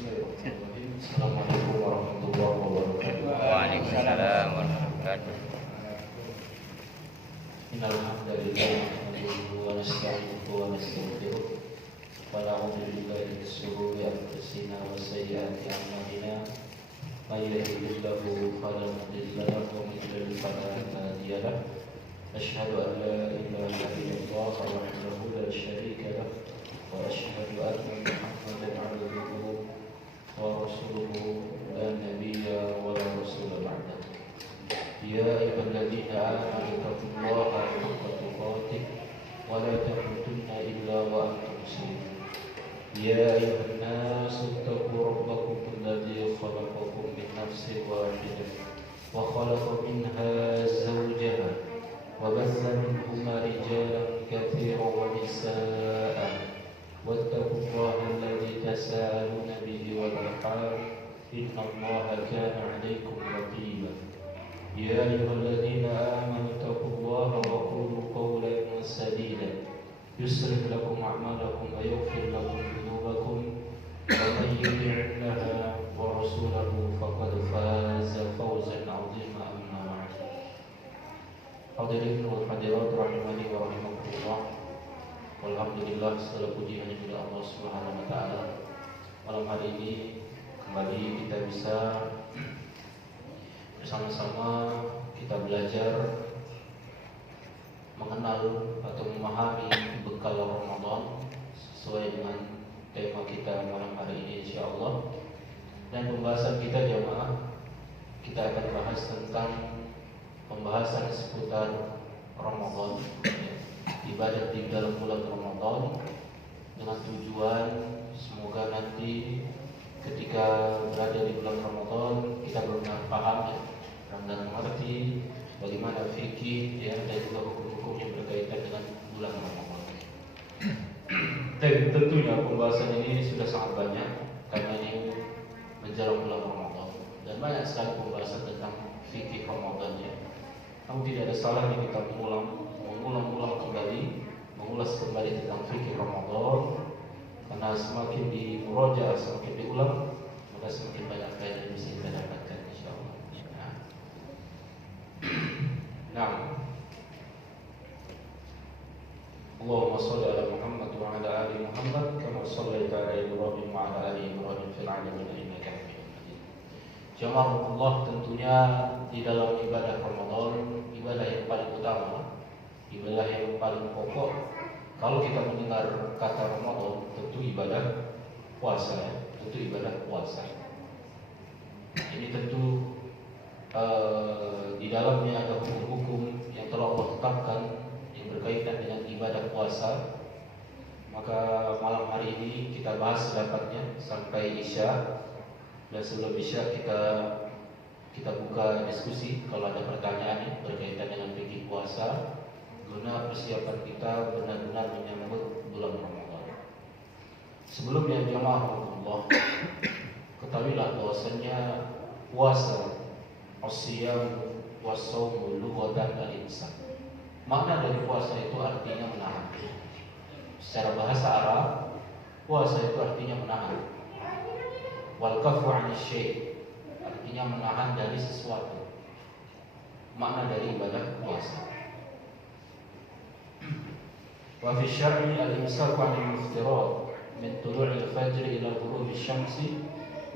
Bismillahirrahmanirrahim. Assalamualaikum warahmatullahi wabarakatuh. Waalaikumsalam warahmatullahi wabarakatuh. Innal hamdalillah nahmaduhu wa nasta'inuhu wa nastaghfiruh wa na'udzu billahi min shururi anfusina wa sayyiati a'malina. May yahdihillahu fala mudilla lahu wa may yudlil fala hadiya lahu. Asyhadu an la ilaha illallah wahdahu la syarika lahu wa asyhadu anna Muhammadan 'abduhu wa rasuluhu la nabiyya wa la rasula ba'dahu. Ya ayyuhalladzina amanu taqullaha haqqa tuqatih wa la tamutunna illa wa antum muslimun. Ya ayyuhan nasu ittaqu rabbakum alladzi khalaqakum min nafsin wahidah wa khalaqa minha zawjaha wa bassa minhuma rijalan katsiran wa nisaa. Wattaqullaha alladzi tasaaluna bihi wal arham innallaha kana 'alaykum raqiba. Ya ayyuhalladzina amanu taqullaha wa qulu qawlan sadida yuslih lakum a'malakum wa yaghfir lakum dhunubakum wa may yuti'illaha wa rasulahu faqad faza fawzan 'azima. Amma ba'd. Hadirin wal hadirat rahimani wa rahimakumullah. Alhamdulillah, segala puji hanya milik Allah Subhanahu wa taala. Malam hari ini kembali kita bisa bersama-sama kita belajar mengenal atau memahami bekal Ramadan sesuai dengan tema kita malam hari ini insyaallah. Dan pembahasan kita jamaah, kita akan bahas tentang pembahasan seputar Ramadan, ibadah di dalam bulan Ramadan, dengan tujuan semoga nanti ketika berada di bulan Ramadan kita benar-benar paham dan mengerti bagaimana fikih dan juga hukum-hukum yang berkaitan dengan bulan Ramadan. Dan tentunya pembahasan ini sudah sangat banyak karena ini menjelang bulan Ramadan dan banyak sekali pembahasan tentang fikih Ramadan ya. Namun tidak ada salahnya kita mengulang mengulas kembali tentang fikih Ramadan, karena semakin dimurojaah, semakin diulang, maka semakin banyak faedah yang bisa kita dapatkan insyaallah. Nah, Allahumma shalli ala Muhammad wa ala ali Muhammad kama shallaita ala Ibrahim wa ala ali Ibrahim fil alamin innaka Hamidum Majid. Jamaah tentunya di dalam ibadah Ramadan, ibadah yang paling utama, ibadah yang paling pokok, kalau kita mendengar kata Ramadan, tentu ibadah puasa ya, tentu ibadah puasa. Ini tentu di dalamnya ada hukum-hukum yang telah Allah tetapkan yang berkaitan dengan ibadah puasa. Maka malam hari ini kita bahas sedapatnya sampai Isya, dan sebelum Isya kita buka diskusi kalau ada pertanyaan yang berkaitan dengan fikih puasa, guna persiapan kita benar-benar menyambut bulan Ramadan. Sebelumnya jemaah Allah, ketahuilah bahwasanya puasa, as-siyam was-shaum lughatan al-imsak. Makna dari puasa itu artinya menahan. Secara bahasa Arab, puasa itu artinya menahan. Wal kafu 'anil syai', artinya menahan dari sesuatu. Makna dari ibadah puasa. Wa fi syar'i al-imsak 'anil muftirat min tulu'il fajr ila ghurubi syamsi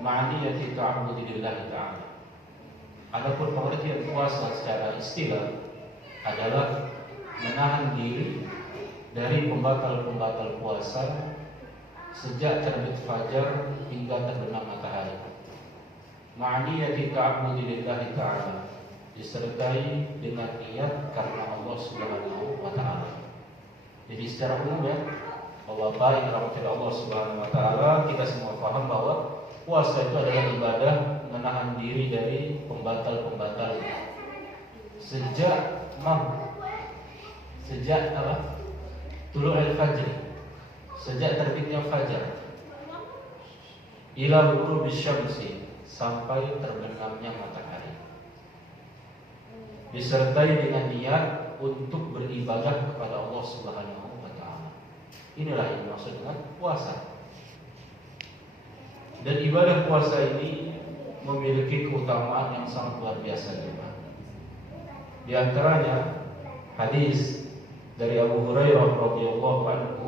ma'a niyyati ta'abbudi lillahi ta'ala. Adapun pengertian puasa secara istilah adalah menahan diri dari pembatal-pembatal puasa sejak terbit fajar hingga terbenam matahari. Ma'a niyyati ta'abbudi lillahi ta'ala, disertai dengan niat karena Allah Subhanahu wa taala. Jadi secara umum ya, Bapak yang dirahmati Allah Subhanahu wa taala, kita semua paham bahwa puasa itu adalah ibadah menahan diri dari pembatal-pembatal sejak apa? Tulu'il fajr, sejak terbitnya fajar, ila ghurubi syamsi, sampai terbenamnya matahari, disertai dengan niat untuk beribadah kepada Allah Subhanahu wa taala. Inilah yang dimaksud dengan puasa. Dan ibadah puasa ini memiliki keutamaan yang sangat luar biasa juga. Di antaranya hadis dari Abu Hurairah radhiyallahu anhu,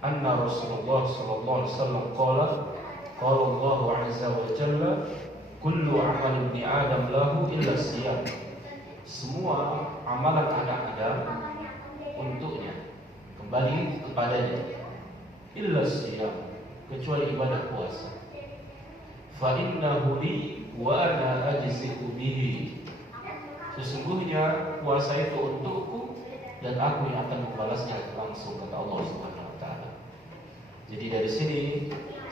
anna Rasulullah sallallahu alaihi wasallam qala Allah azza wa jalla kullu amal ibni Adam lahu illa siyam. Semua amalan anak Adam untuknya, kembali kepadanya, illa siyam, kecuali ibadah puasa. Fa innahu li wa ana ajzi'u bihi. Sesungguhnya puasa itu untukku dan aku yang akan membalasnya langsung, kata Allah Subhanahu wa taala. Jadi dari sini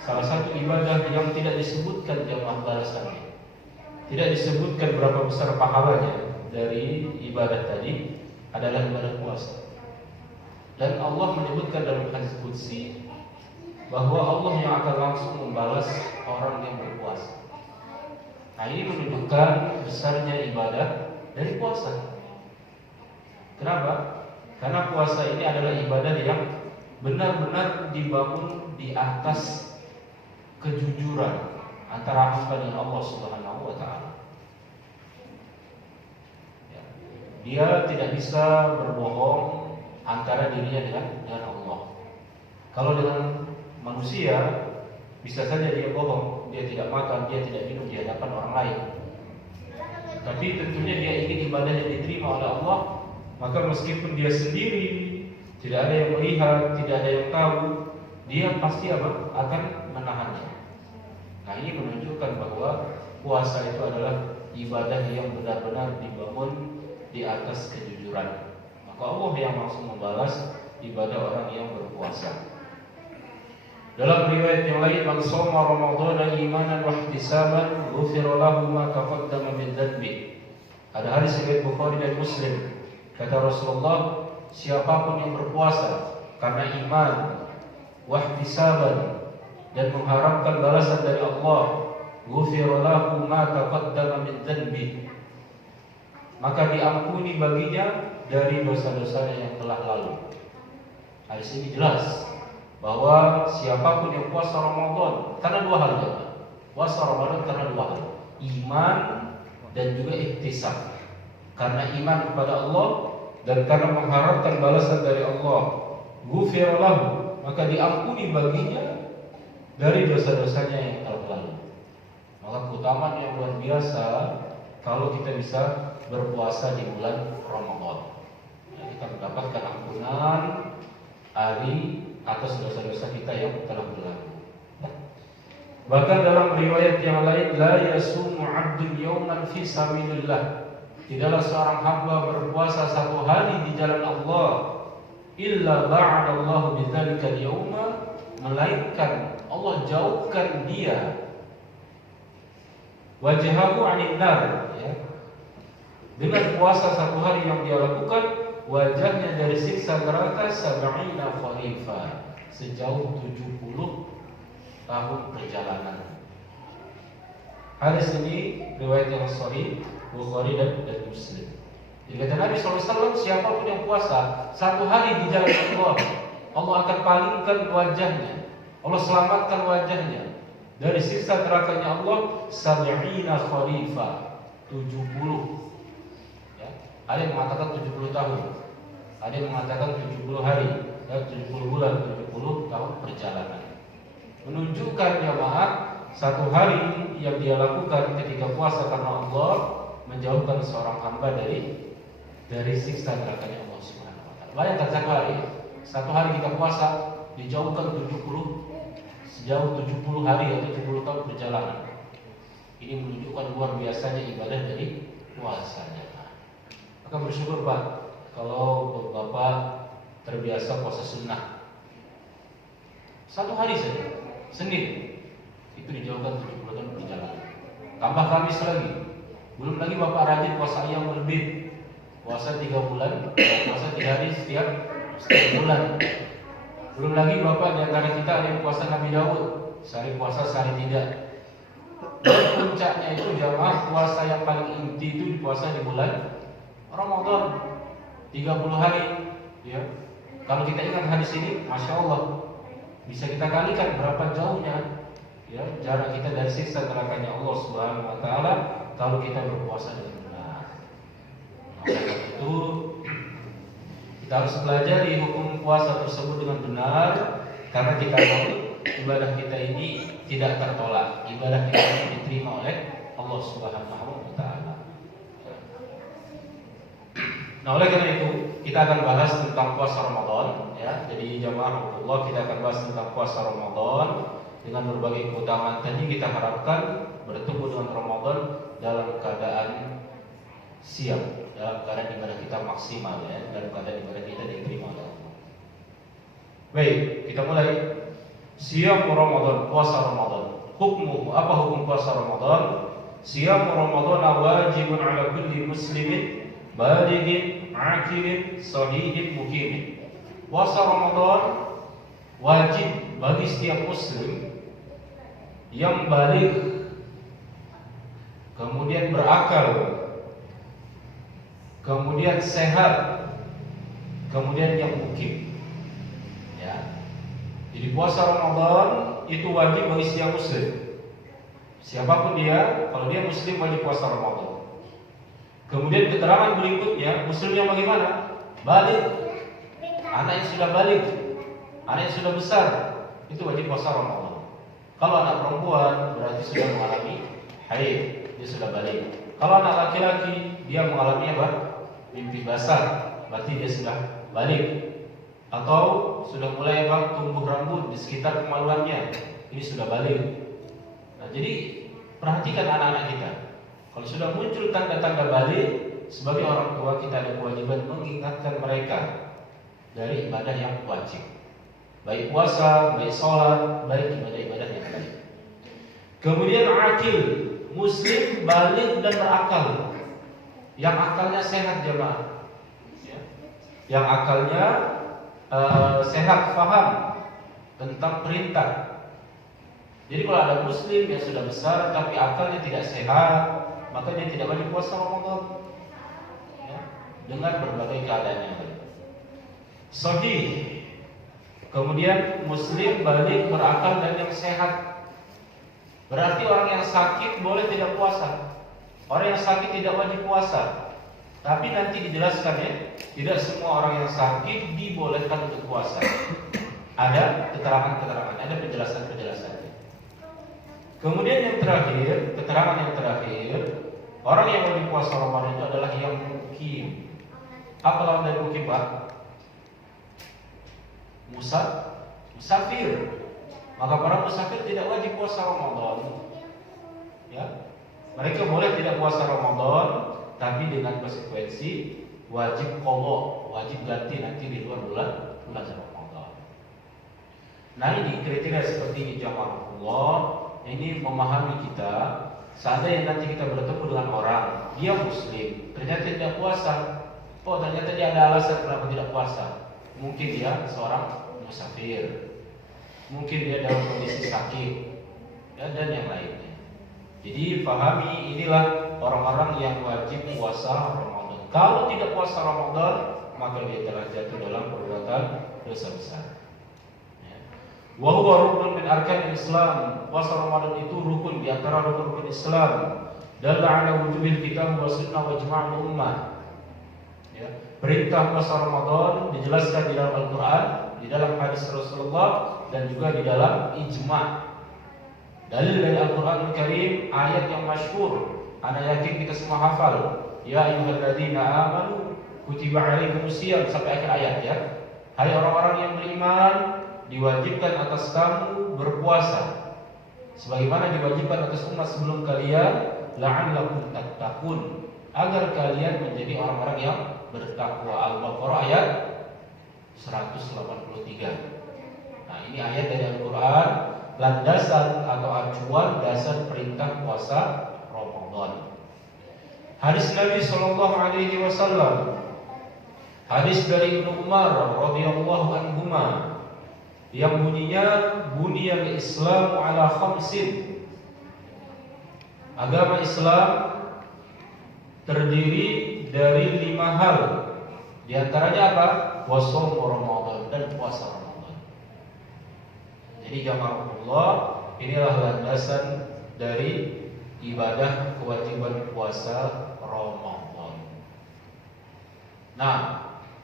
salah satu ibadah yang tidak disebutkan jamaah balasannya, tidak disebutkan berapa besar pahalanya dari ibadah tadi adalah ibadah puasa. Dan Allah menyebutkan dalam hadis qudsi bahwa Allah yang akan langsung membalas orang yang berpuasa. Nah, ini menunjukkan besarnya ibadah dari puasa. Kenapa? Karena puasa ini adalah ibadah yang benar-benar dibangun di atas kejujuran antara hamba dan Allah Subhanahu wa taala. Dia tidak bisa berbohong antara dirinya dengan Allah. Kalau dengan manusia bisa saja dia bohong, dia tidak makan, dia tidak minum di hadapan orang lain. Tapi tentunya dia ingin ibadahnya diterima oleh Allah, maka meskipun dia sendiri tidak ada yang melihat, tidak ada yang tahu, dia pasti akan menahannya. Nah, ini menunjukkan bahwa puasa itu adalah ibadah yang benar-benar dibangun di atas kejujuran. Maka Allah yang langsung membalas ibadah orang yang berpuasa. Dalam riwayat yang lain, man shoma ramadhana imanan wa ihtisaban ghufira lahu ma taqaddama min dhanbi. Ada hadis riwayat Bukhari dan Muslim. Kata Rasulullah, siapapun yang berpuasa karena iman, wa ihtisaban, dan mengharapkan balasan dari Allah, ghufira lahu ma taqaddama min dhanbi, maka diampuni baginya dari dosa-dosanya yang telah lalu. Hadis ini jelas bahwa siapapun yang puasa Ramadan karena dua hal, puasa Ramadan karena dua hal, iman dan juga ihtisab. Karena iman kepada Allah dan karena mengharapkan balasan dari Allah, ghufira lahu, maka diampuni baginya dari dosa-dosanya yang telah lalu. Maka keutamaan yang luar biasa kalau kita bisa berpuasa di bulan Ramadan. Kita mendapatkan ampunan hari atas dosa-dosa kita yang telah berlalu. Bahkan dalam riwayat yang lain, la yasumu 'abdun yawman fi sabilillah, tidaklah seorang hamba berpuasa satu hari di jalan Allah, illa ba'adallahu bidzalika al-yawma, melainkan Allah jauhkan dia wajhahu 'anil nar, dengan puasa satu hari yang dia lakukan, wajahnya dari siksa neraka sab'ina kharifa, sejauh 70 tahun perjalanan. Hadis ini riwayat yang sahih Bukhari dan Muslim. Jadi kata Nabi SAW, siapapun yang puasa satu hari di jalan Allah, Allah akan palingkan wajahnya, Allah selamatkan wajahnya dari siksa nerakanya Allah sab'ina kharifa, 70. Ada yang mengatakan 70 tahun, ada yang mengatakan 70 hari, 70 bulan, 70 tahun perjalanan. Menunjukkan jamaah satu hari yang dia lakukan ketika puasa karena Allah menjauhkan seorang hamba dari siksa nerakanya Allah Subhanahu wa taala. Bayangkan satu hari kita puasa dijauhkan sejauh 70 hari atau 70 tahun perjalanan. Ini menunjukkan luar biasanya ibadah dari puasanya. Maka bersyukur Pak kalau Bapak terbiasa puasa sunnah. Satu hari saja, Senin, itu dijauhkan 70 tahun perjalanan. Tambah Kamis lagi, belum lagi Bapak rajin puasa ayam berbit, puasa 3 bulan, puasa 3 hari setiap bulan. Belum lagi Bapak di antara kita ada yang puasa Nabi Daud, sehari puasa sehari tidak. Dan puncaknya itu jamaah puasa yang paling inti itu puasa di bulan Ramadan 30 hari, ya. Kalau kita ingat hadis ini, masya Allah, bisa kita kalikan berapa jauhnya, ya, jarak kita dari siksa nerakanya Allah Subhanahu wa taala kalau kita berpuasa dengan benar. Nah, oleh itu kita harus pelajari hukum puasa tersebut dengan benar, karena jika tahu ibadah kita ini tidak tertolak, ibadah kita ini diterima oleh Allah Subhanahu wa taala. Nah, oleh karena itu kita akan bahas tentang puasa Ramadan, ya. Jadi jamaah Allah, kita akan bahas tentang puasa Ramadan dengan berbagai keutamaan. Tadi kita harapkan bertemu dengan Ramadan dalam keadaan siap, dalam keadaan ibadah kita maksimal, ya, dalam keadaan ibadah kita diterima oleh Allah. Baik, kita mulai. Siyam Ramadan, puasa Ramadan. Hukum, apa hukum puasa Ramadan? Siyam Ramadan wajibun ala kulli muslimin balighin, aqilin, sahihin, muqimin. Puasa Ramadan wajib bagi setiap muslim yang baligh, kemudian berakal, kemudian sehat, kemudian yang mukim. Ya. Jadi puasa Ramadan itu wajib bagi setiap muslim. Siapapun dia, kalau dia muslim wajib puasa Ramadan. Kemudian keterangan berikutnya, muslim yang bagaimana? Baligh. Anak yang sudah baligh, anak yang sudah besar, itu wajib puasa Ramadan. Kalau anak perempuan berarti sudah mengalami haid, dia sudah baligh. Kalau anak laki-laki dia mengalami apa? Mimpi basah, berarti dia sudah baligh. Atau sudah mulai apa? Tumbuh rambut di sekitar kemaluannya, ini sudah baligh. Nah, jadi perhatikan anak-anak kita. Kalau sudah muncul tanda-tanda baligh, sebagai orang tua kita ada kewajiban mengingatkan mereka dari ibadah yang wajib, baik puasa, baik sholat, baik ibadah-ibadah yang lain. Kemudian akil, muslim baligh dan berakal, yang akalnya sehat jemaah, ya. Yang akalnya sehat, paham tentang perintah. Jadi kalau ada muslim yang sudah besar tapi akalnya tidak sehat, maka dia tidak wajib puasa Ramadan, ya, dengan berbagai keadaan yang lain. Sahih, kemudian muslim baligh, berakal dan yang sehat. Berarti orang yang sakit boleh tidak puasa. Orang yang sakit tidak wajib puasa. Tapi nanti dijelaskan, ya, tidak semua orang yang sakit dibolehkan untuk puasa. Ada keterangan-keterangan, ada penjelasan-penjelasannya. Kemudian yang terakhir, keterangan yang terakhir, orang yang wajib puasa Ramadan itu adalah yang mukim. Apa lawan dari mukim, Pak? Musafir. Maka para musafir tidak wajib puasa Ramadan. Ya, mereka boleh tidak puasa Ramadan, tapi dengan konsekuensi wajib qadha, wajib ganti nanti di luar bulan Ramadan. Nah, ini kriteria seperti ini jamaah Allah. Ini memahami kita. Seandainya nanti kita bertemu dengan orang, dia muslim, ternyata tidak puasa. Oh, ternyata dia ada alasan kenapa tidak puasa. Mungkin dia seorang musafir, mungkin dia dalam kondisi sakit, ya, dan yang lainnya. Jadi pahami, inilah orang-orang yang wajib puasa Ramadan. Kalau tidak puasa Ramadan, maka dia telah jatuh dalam perbuatan dosa besar. Wa huwa rukun min arkanil Islam. Puasa Ramadan itu rukun di antara rukun-rukun Islam. Dalla ala wujubil kitab wa sunnah wa ijma'ul ummah. Ya, perintah puasa Ramadan dijelaskan di dalam Al-Qur'an, di dalam hadis Rasulullah, dan juga di dalam ijma'. Dalil dari Al-Qur'anul Karim, ayat yang masyhur, ana yakin kita semua hafal. Ya ayyuhalladzina amanu kutiba alaikumus syiyam, sampai akhir ayat, ya. Hai orang-orang yang beriman, diwajibkan atas kamu berpuasa sebagaimana diwajibkan atas umat sebelum kalian, la'allakum tattaqun, agar kalian menjadi orang-orang yang bertakwa. Al-Baqarah ayat 183. Nah, ini ayat dari Al-Quran, landasan atau acuan dasar perintah puasa Ramadan. Hadis Nabi Sallallahu Alaihi Wasallam, hadis dari Ibnu Umar radhiyallahu anhuma, yang bunyinya buniyal Islam ala khamsin. Agama Islam terdiri dari 5 hal. Di antaranya apa? Shaum Ramadan, dan puasa Ramadan. Jadi jamaah Allah, inilah landasan dari ibadah kewajiban puasa Ramadan. Nah,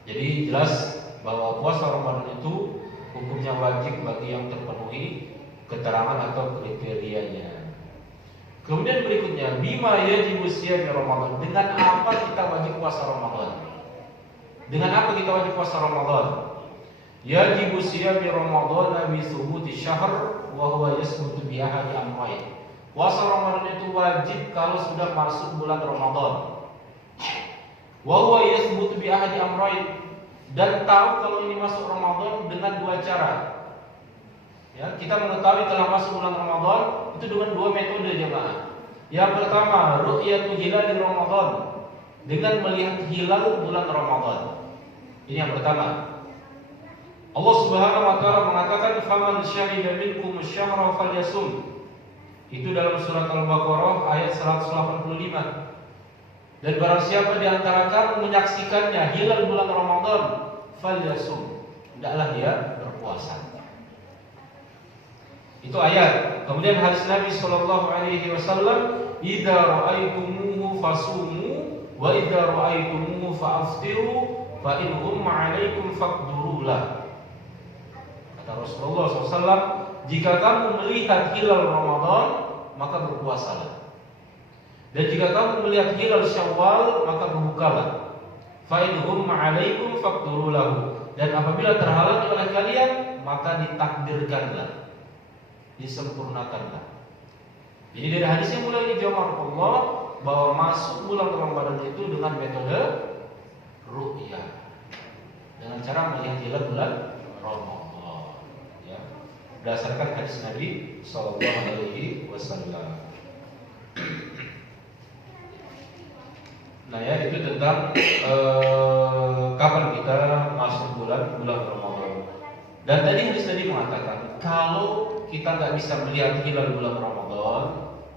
jadi jelas bahwa puasa Ramadan itu hukumnya wajib bagi yang terpenuhi keterangan atau kriterianya. Kemudian berikutnya, bima yajibu siyam Ramadan. Dengan apa kita wajib puasa Ramadan? Dengan apa kita wajib puasa Ramadan? Yajibu siyam Ramadan bi thubuti syahr wa huwa yasbutu bi ahadi amrayn. Puasa Ramadan itu wajib kalau sudah masuk bulan Ramadan. Wa huwa yasbutu bi ahadi amrayn. Dan tahu kalau ini masuk Ramadan dengan dua cara. Ya, kita mengetahui telah masuk bulan Ramadan itu dengan dua metode jemaah. Yang pertama, ru'yatul hilal di Ramadan, dengan melihat hilal bulan Ramadan. Ini yang pertama. Allah Subhanahu wa taala mengatakan faman syahida minkum asy-syahra falyasum. Itu dalam surat Al-Baqarah ayat 185. Dan barang siapa di antara kamu menyaksikannya hilal bulan Ramadan, falyasum, hendaklah dia berpuasa. Itu ayat. Kemudian hadis Nabi sallallahu alaihi wasallam, "Idza ra'aitumuhu fasumu wa idza ra'aitumuhu fa'aftiru fa in humma 'alaikum faqduru lah." Kata Rasulullah SAW, jika kamu melihat hilal Ramadan, maka berpuasalah. Dan jika kamu melihat hilal Syawal, maka berbukalah. Fa in humma 'alaikum faqduru lahu. Dan apabila terhalangi oleh kalian, maka ditakdirkanlah, disempurnakanlah. Jadi dari hadis yang mulai dijawab Allah bahwa masuk bulan Ramadan itu dengan metode ru'yah, dengan cara melihat hilal bulan Ramadan. Ya, berdasarkan hadis Nabi Sallallahu Alaihi Wasallam. Nah ya, itu tentang kapan kita masuk bulan Ramadan. Dan tadi mengatakan kalau kita nggak bisa melihat hilal bulan Ramadan,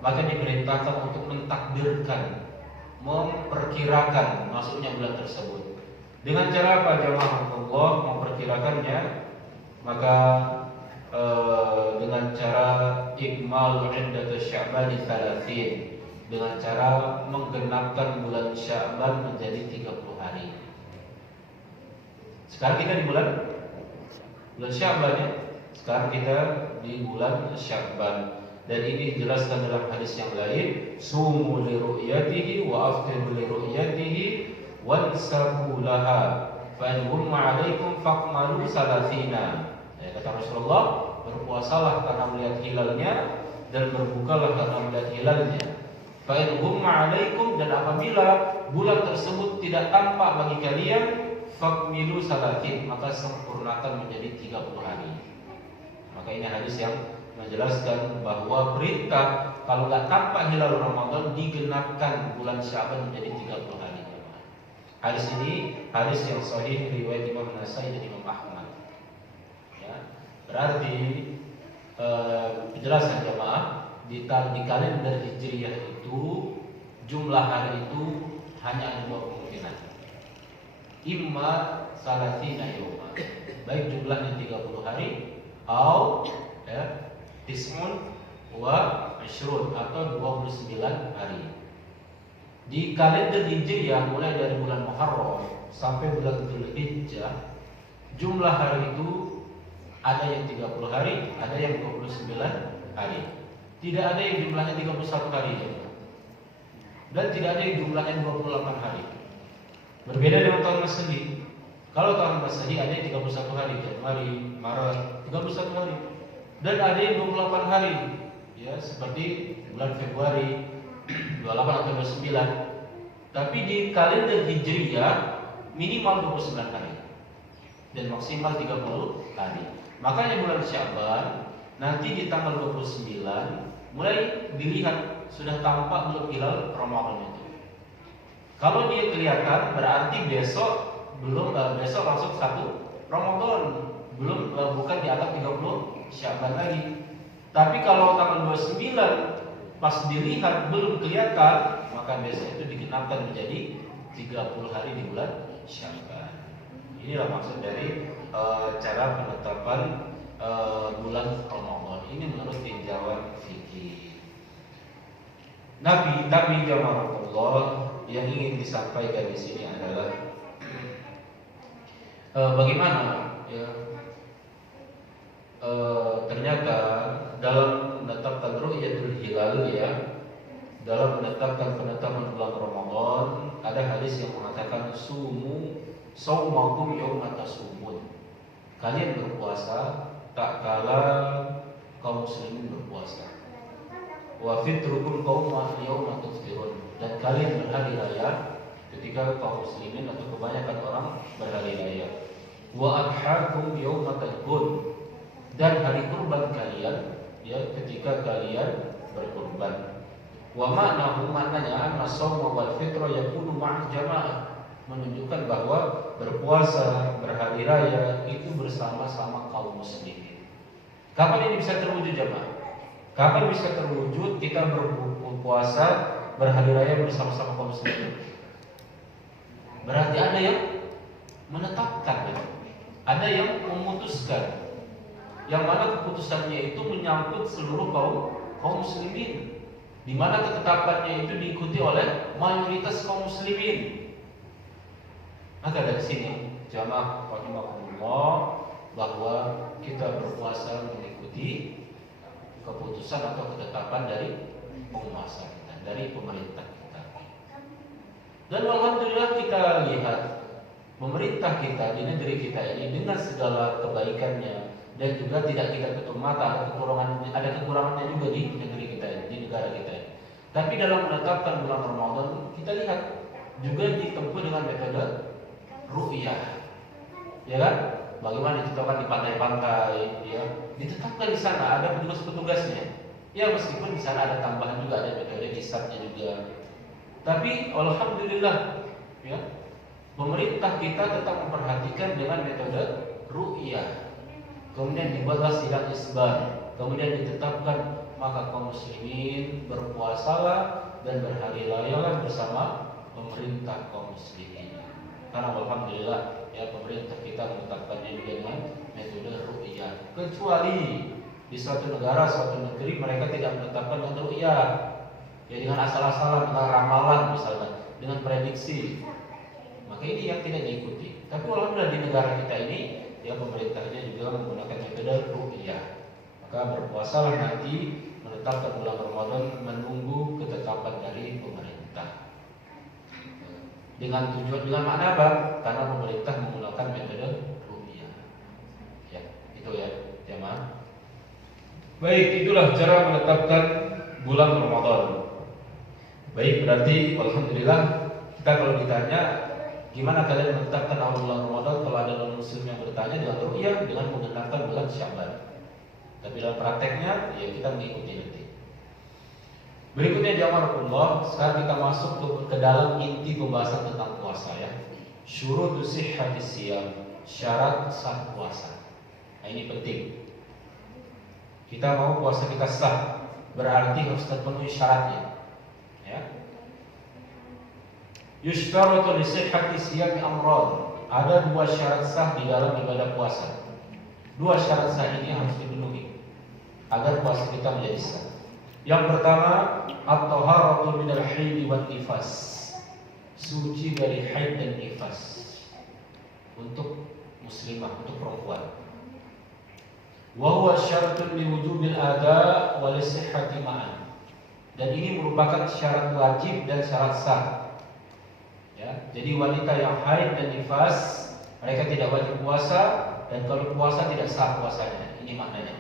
maka diperintahkan untuk mentakdirkan, memperkirakan masuknya bulan tersebut. Dengan cara apa jemaah Allah memperkirakannya? Maka dengan cara ikmal iddat Sya'ban 30, dengan cara menggenapkan bulan Sya'ban menjadi 30 hari. Sekarang kita di bulan Sya'ban ya. Sekarang kita di bulan Sya'ban. Dan ini dijelaskan dalam hadis yang lain, sumu li ru'yatihi wa aftiru li ru'yatihi wansabu laha fa in humma 'alaikum faqmalu salatina. Kata Rasulullah, berpuasalah karena melihat hilalnya dan berbukalah karena melihat hilalnya. Fa in humma 'alaikum, dan apabila bulan tersebut tidak tampak bagi kalian, faqmilu salatin, maka sempurnakan menjadi 30 hari. Maka ini hadis yang menjelaskan bahwa perintah kalau nggak tampak hilal Ramadan digenapkan bulan Sya'ban menjadi 30 hari. Hadis ini hadis yang sahih riwayat Imam Nasai dan Imam Ahmad. Ya, berarti penjelasan jemaah di kalender Hijriyah itu jumlah hari itu hanya ada dua kemungkinan. Imma salatina yawma, baik jumlahnya 30 hari, atau ya tis'un wa ashrun, atau 29 hari. Di kalender Hijriyah mulai dari bulan Muharram sampai bulan Dzulhijjah, jumlah hari itu ada yang 30 hari, ada yang 29 hari. Tidak ada yang jumlahnya 31 hari ya. Dan tidak ada yang jumlahnya 28 hari. Berbeda dengan tahun Masehi. Kalau tahun Masehi ada yang 31 hari, Januari, Maret, 31 hari. Dan ada yang 28 hari, ya, seperti bulan Februari 28 atau 29. Tapi di kalender Hijriyah minimal 29 hari dan maksimal 30 hari. Makanya bulan Sya'ban nanti di tanggal 29 mulai dilihat sudah tampak belum hilal Ramadan itu. Kalau dia kelihatan berarti besok langsung 1 Ramadan, bukan dianggap 30 Sya'ban lagi. Tapi kalau tanggal 29 pas dilihat belum kelihatan, maka besok itu digenapkan menjadi 30 hari di bulan Sya'ban. Inilah maksud dari cara penetapan bulan Ramadan Ini menurut tinjauan fikih. Tapi jamaahullah, yang ingin disampaikan di sini adalah bagaimana ya ternyata dalam menetapkan ru'yatul hilal ya, dalam menetapkan penetapan bulan Ramadan, ada hadis yang mengatakan saumakum yauma tasumun. Kalian berpuasa tak kala kaum muslimin berpuasa. Wa fitrukum yauma tuftirun. Dan kalian berhari raya ketika kaum muslimin atau kebanyakan orang berhari raya. Wa adhakum yauma tadhun. Dan hari kurban kalian ya ketika kalian berkurban. Wa ma'nahu, maknanya anna shauma wal fitra yakunu ma'a jamaah, menunjukkan bahwa berpuasa berhari raya itu bersama-sama kaum muslimin. Kapan ini bisa terwujud jamaah? Kapan bisa terwujud kita berpuasa berhari raya bersama-sama kaum muslimin? Berarti ada yang menetapkan ya? Ada yang memutuskan, yang mana keputusannya itu menyangkut seluruh kaum muslimin, di mana ketetapannya itu diikuti oleh mayoritas kaum muslimin. Maka dari sini jamaah rahimahumullah, bahwa kita berpuasa mengikuti keputusan atau ketetapan dari penguasa kita, dari pemerintah kita. Dan alhamdulillah kita lihat pemerintah kita di negeri kita ini dengan segala kebaikannya, dan juga tidak kita tutup mata ada kekurangannya juga di negeri kita ini, di negara kita ini. Tapi dalam menetapkan bulan Ramadan, kita lihat juga ditempuh dengan metode ru'yah, ya kan? Bagaimana ditetapkan di pantai-pantai, ya, ditetapkan di sana ada petugas-petugasnya. Ya meskipun di sana ada tambahan juga, ada metode hisabnya juga. Tapi alhamdulillah, ya, pemerintah kita tetap memperhatikan dengan metode ru'yah. Kemudian dibuatlah sidang isbar, kemudian ditetapkan maka kaum muslimin berpuasalah dan berhari rayalah bersama pemerintah kaum muslimin. Karena alhamdulillah ya pemerintah kita menetapkannya juga dengan metode ru'yah. Kecuali di suatu negara, suatu negeri mereka tidak menetapkan dengan ru'yah, ya dengan asal-asalan, dengan ramalan misalnya, dengan prediksi. Maka ini yang tidak diikuti. Tapi alhamdulillah di negara kita ini ya pemerintahnya juga menggunakan metode ru'yah. Maka berpuasalah nanti menetapkan bulan Ramadan menunggu ketetapan dari pemerintah. Dengan tujuan, dengan makna apa? Karena pemerintah menggunakan metode ru'yah. Ya, itu ya, jemaah. Baik, itulah cara menetapkan bulan Ramadan. Baik, berarti alhamdulillah kita kalau ditanya gimana kalian menetapkan awal bulan Ramadan, kalau ada non muslim yang bertanya dengan ru'yah, dengan menggunakan bulan Sya'ban. Tapi dalam prakteknya ya kita mengikuti nanti. Berikutnya jamaah, sekarang kita masuk ke dalam inti pembahasan tentang puasa ya. Syurutu sihhatis siyam, syarat sah puasa. Nah ini penting. Kita mau puasa kita sah, berarti harus terpenuhi syaratnya. Ya. Yushtaratu li sihhatis siyam amran. Ada dua syarat sah di dalam ibadah puasa. Dua syarat sah ini harus dipenuhi agar puasa kita menjadi sah. Yang pertama, at-taharatu minal haid wan nifas. Suci dari haid dan nifas. Untuk muslimah, untuk perempuan. Wa huwa syartun li wujubil ada wa li sihhati ma'an. Dan ini merupakan syarat wajib dan syarat sah. Ya, jadi wanita yang haid dan nifas mereka tidak wajib puasa, dan kalau puasa tidak sah puasanya. Ini maknanya.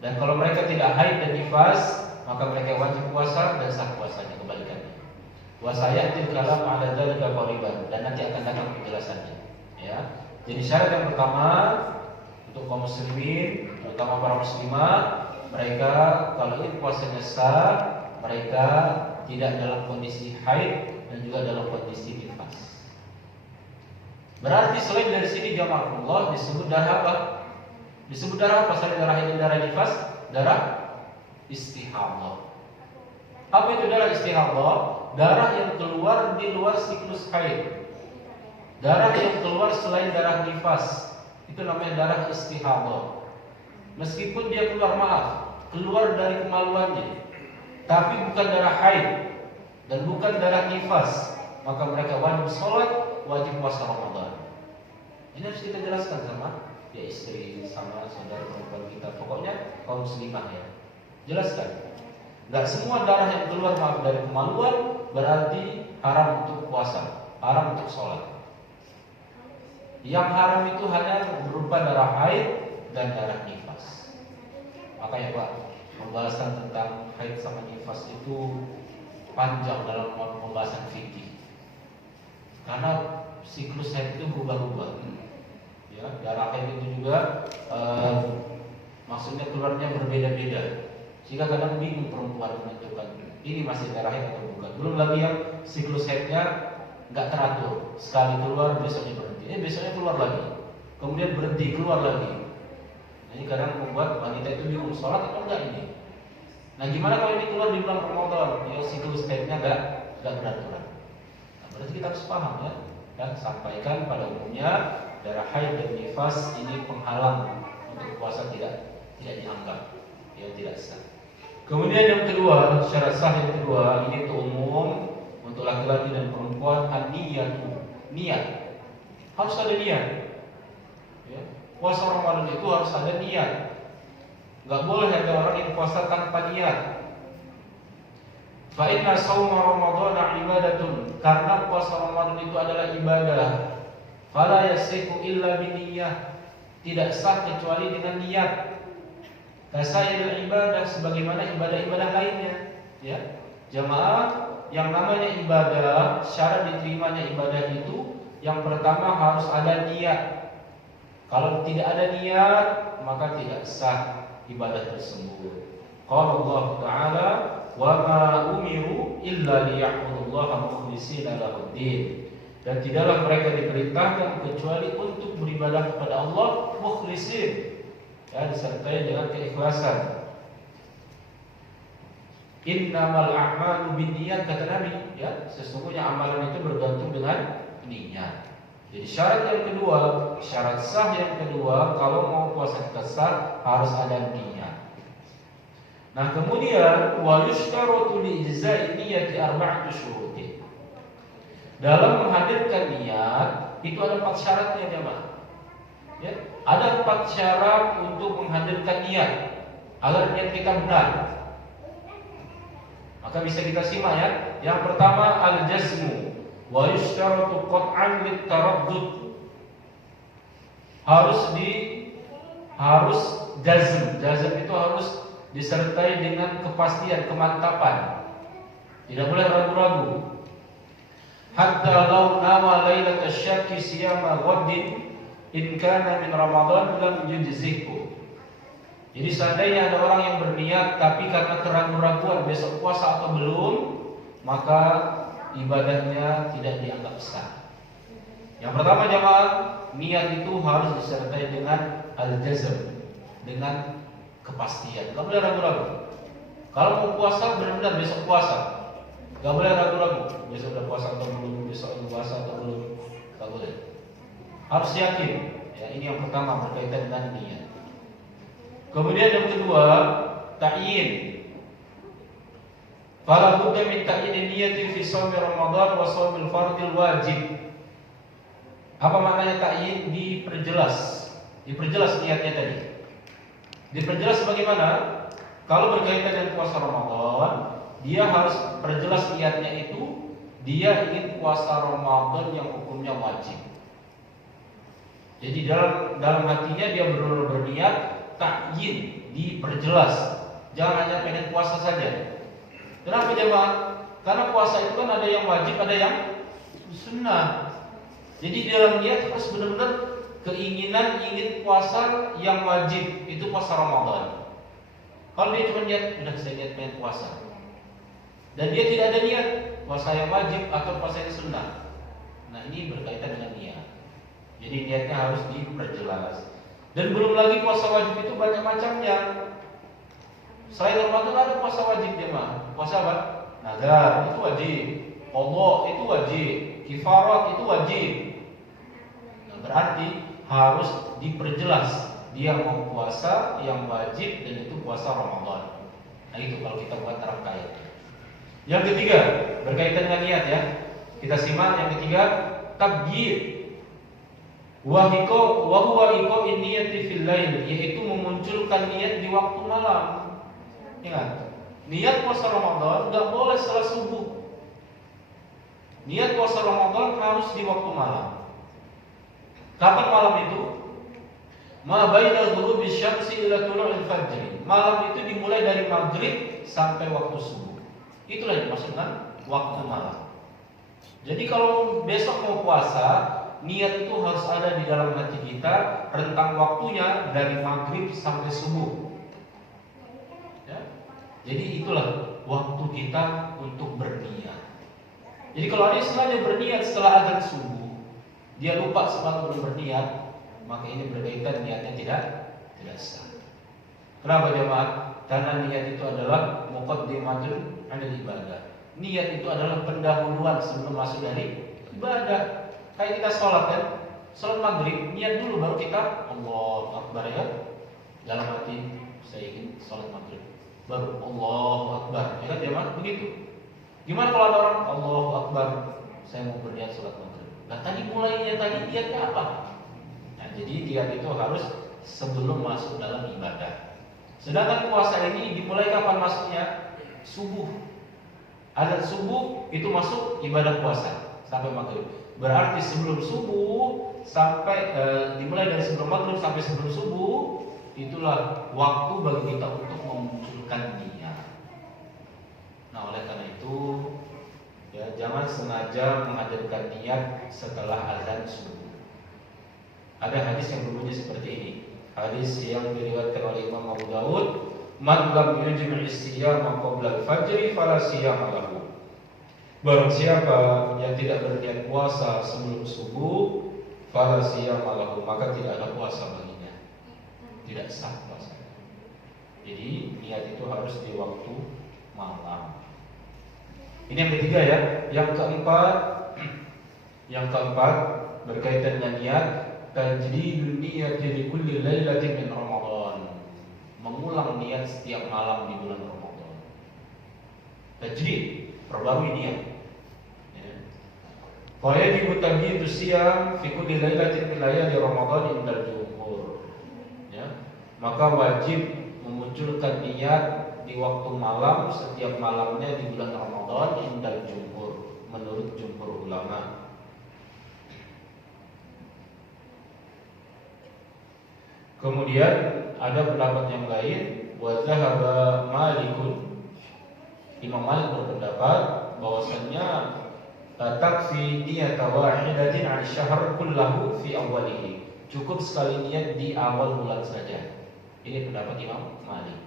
Dan kalau mereka tidak haid dan nifas, maka mereka wajib puasa dan sah puasanya, kebalikannya. Wa sayatil kalam 'ala dzalika qariban, dan nanti akan datang penjelasannya. Ya. Jadi syarat yang pertama untuk kaum muslimin, terutama para muslimah, mereka kalau ini puasanya sah, mereka tidak dalam kondisi haid dan juga dalam kondisi nifas. Berarti selain dari sini jamaah Allah disebut darah apa? Disebut darah apa? Selain darah ini darah nifas, darah istihadah. Apa itu darah istihadah? Darah yang keluar di luar siklus haid. Darah yang keluar selain darah nifas, itu namanya darah istihadah. meskipun dia keluar dari kemaluannya, tapi bukan darah haid dan bukan darah nifas, maka mereka wajib sholat, wajib puasa Ramadan. Ini harus kita jelaskan sama ya istri, sama saudara perempuan kita, pokoknya kaum muslimah ya. Jelaskan. Gak semua darah yang keluar dari kemaluan berarti haram untuk puasa, haram untuk sholat. Yang haram itu hanya berupa darah haid dan darah nifas. Makanya Pak, pembahasan tentang haid sama nifas itu panjang dalam pembahasan fikih. Karena siklus haid itu berubah-ubah. Ya, darah haid itu juga maksudnya keluarnya berbeda-beda. Sehingga kadang bingung perempuan menentukan ini masih darah haid atau bukan. Belum lagi yang siklus haidnya nggak teratur, sekali keluar besoknya berhenti, besoknya keluar lagi, kemudian berhenti keluar lagi. Jadi kadang membuat wanita itu bingung sholat atau enggak ini. Nah gimana kalau ini keluar di bulan Ramadan, ya siklus haidnya nggak beraturan. Nah, berarti kita harus paham ya, dan sampaikan pada umumnya darah haid dan nifas ini penghalang untuk puasa tidak dianggap, ya tidak sah. Kemudian yang kedua, syarat sah yang kedua ini untuk umum untuk laki-laki dan perempuan, niat. Harus ada niat. Ya. Puasa Ramadan itu harus ada niat. Gak boleh ada orang yang puasa tanpa niat. Fa inna shauma Ramadan ibadatun, karena puasa Ramadan itu adalah ibadah. Fala yasihu illa biniyah, tidak sah kecuali dengan niat. Kasairul ibadah, sebagaimana ibadah-ibadah lainnya, ya. Jamaah, yang namanya ibadah, syarat diterimanya ibadah itu yang pertama harus ada niat. Kalau tidak ada niat, maka tidak sah ibadah tersebut. Qala Allah Ta'ala, "Wa ma umiru illa liya'budullaha mukhlishina lahuddin." Dan tidaklah mereka diperintahkan kecuali untuk beribadah kepada Allah mukhlisin, ya, disertai dengan keikhlasan. Innamal a'malu binniyat, kata Nabi, ya, sesungguhnya amalan itu bergantung dengan niat. Jadi syarat yang kedua, syarat sah yang kedua, kalau mau puasa kita sah harus ada niat. Nah, kemudian wa yushtaratu li ijza'i niyyati arba'atu syurutin. Dalam menghadirkan niat itu ada 4 syaratnya, jemaah. Ya, ada 4 syarat untuk menghadirkan niat agar niat kita benar. Maka bisa kita simak ya. Yang pertama al-jazmu wa yushtaratu qat'an lit-taraddud. Harus jazm. Jazm itu harus disertai dengan kepastian, kemantapan. Tidak boleh ragu-ragu. Hatta law nawa lailat asy-syakki siyama ghaddin in kana min Ramadan lam yujzikhu. Jadi seandainya ada orang yang berniat tapi karena keraguan-raguan besok puasa atau belum, maka ibadahnya tidak dianggap sah. Yang pertama jemaah, niat itu harus disertai dengan al-jazm, dengan kepastian. Gak boleh ragu-ragu. Kalau mau puasa benar-benar besok puasa, gak boleh ragu-ragu. Besok udah puasa atau belum, besok udah puasa atau belum, gak boleh. Harus yakin. Ya, ini yang pertama berkaitan dengan niat. Kemudian yang kedua, ta'yin. Fala budda min ta'yin niyatin fi shaumi Ramadan wa shaumil fardil wajib. Apa maknanya ta'yin? Diperjelas niatnya tadi. Diperjelas bagaimana? Kalau berkaitan dengan puasa Ramadan, dia harus perjelas niatnya itu dia ingin puasa Ramadan yang hukumnya wajib. Jadi dalam hatinya dia benar-benar berniat, ta'yin, diperjelas. Jangan hanya pengen puasa saja. Kenapa jemaah? Karena puasa itu kan ada yang wajib, ada yang sunnah. Jadi dalam niat harus benar-benar keinginan ingin puasa yang wajib, itu puasa Ramadan. Kalau dia cuma niat, udah saya niat pengen puasa, dan dia tidak ada niat puasa yang wajib atau puasa yang sunnah, nah ini berkaitan dengan niat. Jadi niatnya harus diperjelas. Dan belum lagi puasa wajib itu banyak macamnya. Selain Ramadan ada puasa wajib jemaah. Puasa apa? Nazar itu wajib, qadha itu wajib, kifarat itu wajib. Nah, berarti harus diperjelas dia mau puasa yang wajib dan itu puasa Ramadan. Nah itu kalau kita buat rangkaian. Yang ketiga berkaitan dengan niat ya. Kita simak yang ketiga, tabjid. Wa huwa iqa'in niyati fil lail, yaitu memunculkan niat di waktu malam. Ingat, niat puasa Ramadan enggak boleh setelah subuh. Niat puasa Ramadan harus di waktu malam. Kapan malam itu? Ma bainal ghurubi syamsi ila tulu'il fajr. Malam itu dimulai dari maghrib sampai waktu subuh. Itulah yang dimaksudkan waktu malam. Jadi kalau besok mau puasa, niat itu harus ada di dalam hati kita, rentang waktunya dari maghrib sampai subuh. Ya? Jadi itulah waktu kita untuk berniat. Jadi kalau ada yang sengaja berniat setelah azan subuh, dia lupa semalam belum berniat, maka ini berkaitan niatnya tidak sah. Kenapa jemaah? Karena niat itu adalah muqaddimatun 'anil ibadah. Niat itu adalah pendahuluan sebelum masuk dari ibadah. Kayak kita sholat kan, sholat maghrib, niat dulu baru kita Allahu Akbar ya. Dalam hati saya ingin sholat maghrib, baru Allahu Akbar. Ya kan jemaah begitu. Gimana kalau ada orang Allahu Akbar, saya mau berniat sholat maghrib. Nah tadi mulainya tadi niatnya apa? Nah jadi niat itu harus sebelum masuk dalam ibadah. Sedangkan puasa ini dimulai kapan masuknya? Subuh. Azan subuh itu masuk ibadah puasa sampai maghrib. Berarti sebelum subuh sampai dimulai dari sebelum maghrib sampai sebelum subuh, itulah waktu bagi kita untuk memunculkan niat. Nah oleh karena itu ya jangan sengaja menghadirkan niat setelah azan subuh. Ada hadis yang berbunyi seperti ini. Hadis yang diriwayatkan oleh Imam Abu Dawud, man lam yujmi' as-siyama qabla al-fajr fala siyama lahu. Barang siapa yang tidak berniat puasa sebelum subuh, fala siyama lahu, maka tidak ada puasa baginya. Tidak sah puasa. Jadi niat itu harus di waktu malam. Ini yang ketiga ya. Yang keempat berkaitan dengan niat, tajdidun niyati li kulli lailatin min Ramadan. Mengulang niat setiap malam di bulan Ramadan. Tajdid, perbarui niat. Fa yajibu tabyidu siyam fi kulli lailatin min layali Ramadan indal jumhur. Ya. Maka wajib memunculkan niat di waktu malam setiap malamnya di bulan Ramadan indal jumhur, menurut jumhur ulama. Kemudian ada pendapat yang lain, wa zahaba Malikun. Imam Malik berpendapat bahwasannya takfi niyata wahidatin 'ala syahr kullahu fi awwalihi. Cukup sekali niat di awal bulan saja. Ini pendapat Imam Malik.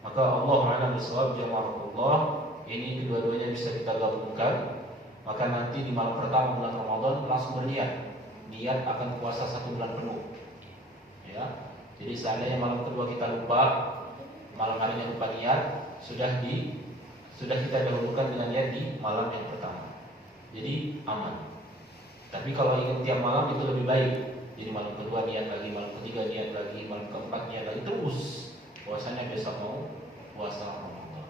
Maka Allah a'lam bishawab, jamaahullah, ini kedua-duanya bisa kita gabungkan. Maka nanti di malam pertama bulan Ramadan langsung berniat. Niat akan puasa 1 bulan penuh. Ya. Jadi seandainya malam kedua kita lupa, malam harinya lupa niat, sudah kita dahulukan dengan niat di malam yang pertama. Jadi aman. Tapi kalau ingin tiap malam itu lebih baik. Jadi malam kedua niat lagi, malam ketiga niat lagi, malam keempat niat lagi, terus puasanya besok mau puasa Ramadan.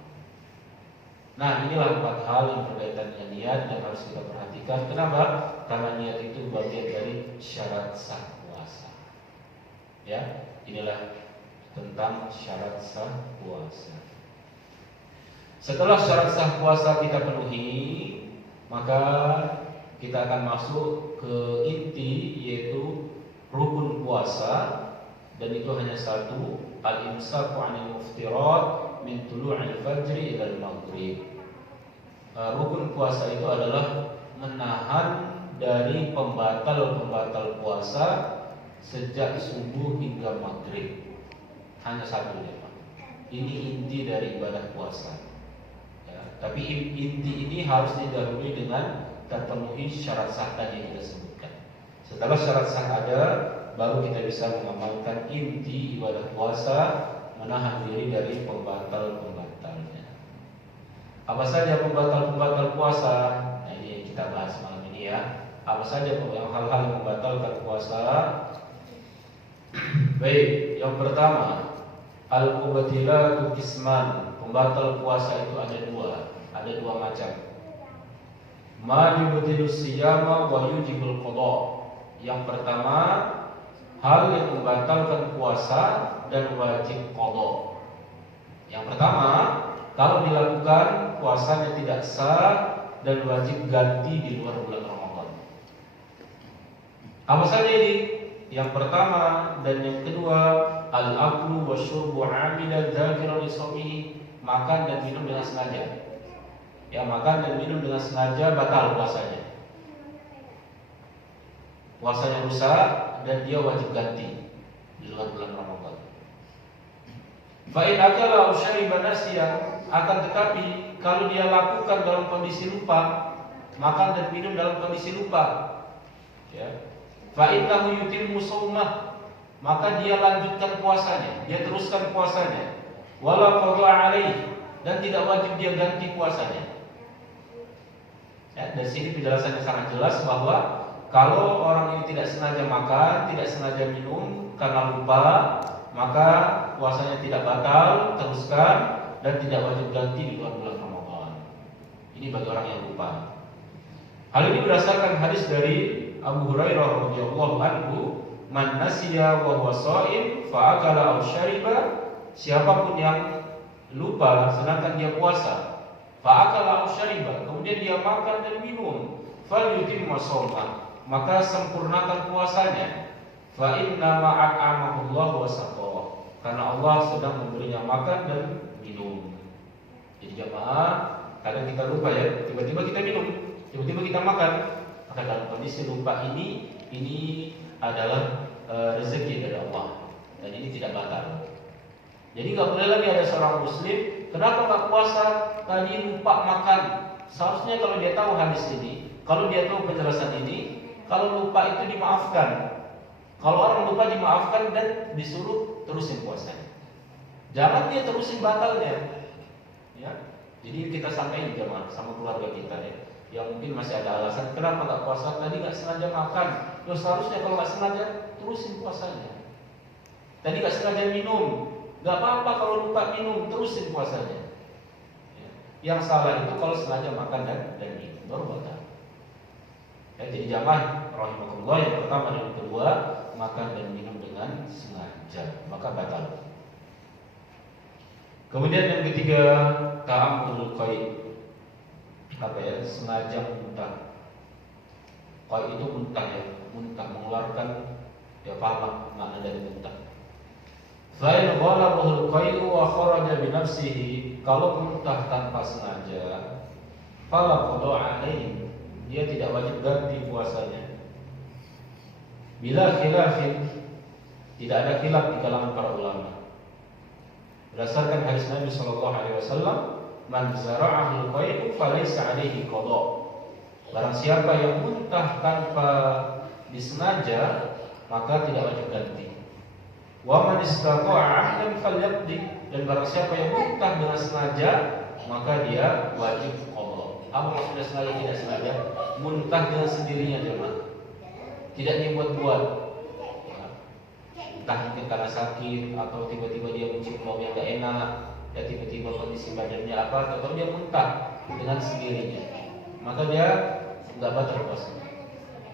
Nah inilah 4 hal yang berkaitan dengan niat yang harus kita perhatikan. Kenapa? Karena niat itu bagian dari syarat sah puasa. Ya, inilah tentang syarat sah puasa. Setelah syarat sah puasa kita penuhi, maka kita akan masuk ke inti, yaitu rukun puasa. Dan itu hanya satu, al-imsaku 'anil muftirat min tulu'il fajri ila al-maghrib. Rukun puasa itu adalah menahan dari pembatal-pembatal puasa sejak subuh hingga maghrib. Hanya satu ya Pak. Ini inti dari ibadah puasa ya, tapi inti ini harus didahului dengan terpenuhi syarat sah tadi yang kita sebutkan. Setelah syarat sah ada, baru kita bisa mengamalkan inti ibadah puasa, menahan diri dari pembatal-pembatalnya. Apa saja pembatal-pembatal puasa? Nah ini yang kita bahas malam ini ya. Apa saja hal-hal yang membatalkan puasa? Baik, yang pertama, al-mubatilatu qisman. Pembatal puasa itu ada dua macam. Ma yubtilu siyama wa yujibul qada. Yang pertama, hal yang membatalkan puasa dan wajib qada. Yang pertama, kalau dilakukan puasanya tidak sah dan wajib ganti di luar bulan Ramadan. Apa saja ini? Yang pertama dan yang kedua, al-aklu wa syurbu 'amidan dzakiran li shaumi, makan dan minum dengan sengaja. Ya, makan dan minum dengan sengaja batal puasanya. Puasanya rusak dan dia wajib ganti di luar bulan Ramadan. Fa in akala aw syariba nasiyan, akan tetapi kalau dia lakukan dalam kondisi lupa, makan dan minum dalam kondisi lupa, ya, fa innahu yutimmu shaumah, maka dia lanjutkan puasanya, dia teruskan puasanya, wala qada alaih, dan tidak wajib dia ganti puasanya. Ya, dari sini penjelasannya sangat jelas bahwa kalau orang ini tidak sengaja makan, tidak sengaja minum karena lupa, maka puasanya tidak batal, teruskan, dan tidak wajib ganti di luar bulan Ramadan. Ini bagi orang yang lupa. Hal ini berdasarkan hadis dari Abu Hurairah radhiyallahu anhu, man nasiya wa huwa shaim fa akala aw syariba, siapapun yang lupa sedangkan dia puasa, fa akala aw syariba, kemudian dia makan dan minum, fal yutimma shaumah, maka sempurnakan puasanya. Fa inna ma'at'amahu Allah wa saqahu, karena Allah sedang memberinya makan dan minum. Jadi jamaah, kadang kita lupa ya, tiba-tiba kita minum, tiba-tiba kita makan. Maka dalam kondisi lupa ini adalah rezeki dari Allah, dan ini tidak batal. Jadi nggak boleh lagi ada seorang muslim, kenapa nggak puasa tadi lupa makan? Seharusnya kalau dia tahu hadis ini, kalau dia tahu penjelasan ini, kalau lupa itu dimaafkan. Kalau orang lupa dimaafkan dan disuruh terusin puasanya. Jangan dia terusin batalnya. Ya. Jadi kita sampaikan jemaah sama keluarga kita ya, yang mungkin masih ada alasan kenapa nggak puasa tadi, nggak sengaja makan. Loh, seharusnya kalau nggak sengaja terusin puasanya. Tadi nggak sengaja minum, nggak apa-apa kalau lupa minum, terusin puasanya. Ya. Yang salah itu kalau sengaja makan dan minum baru batal. Ya, jadi jamaah rahimakumullah, yang pertama dan yang kedua, makan dan minum dengan sengaja maka batal. Kemudian yang ketiga, ta'ammudul qaid. Apa ya? Sengaja muntah. Qaid itu muntah ya, muntah, mengeluarkan, ya paham makna dari muntah. Fa in ghalabahu al-qai'u wa kharaja bi nafsihi, kalau muntah tanpa sengaja, fala qada alaihi, dia tidak wajib ganti puasanya. Bila khilafin, tidak ada khilaf di kalangan para ulama. Berdasarkan hadis Nabi sallallahu alaihi wasallam, man zara'ahu al-qai'u falaysa alaihi qada. Barang siapa yang muntah tanpa disengaja, maka tidak wajib ganti. Wa man istaqa'a 'amdan falyaqdi, dan barang siapa yang muntah dengan sengaja, maka dia wajib qada. Apa maksudnya sengaja tidak sengaja? Muntah dengan sendirinya jemaah. Tidak dibuat-buat. Entah mungkin karena sakit atau tiba-tiba dia mencium bau yang gak enak, ya tiba-tiba kondisi badannya apa, atau dia muntah dengan sendirinya, maka dia nggak batal puasa.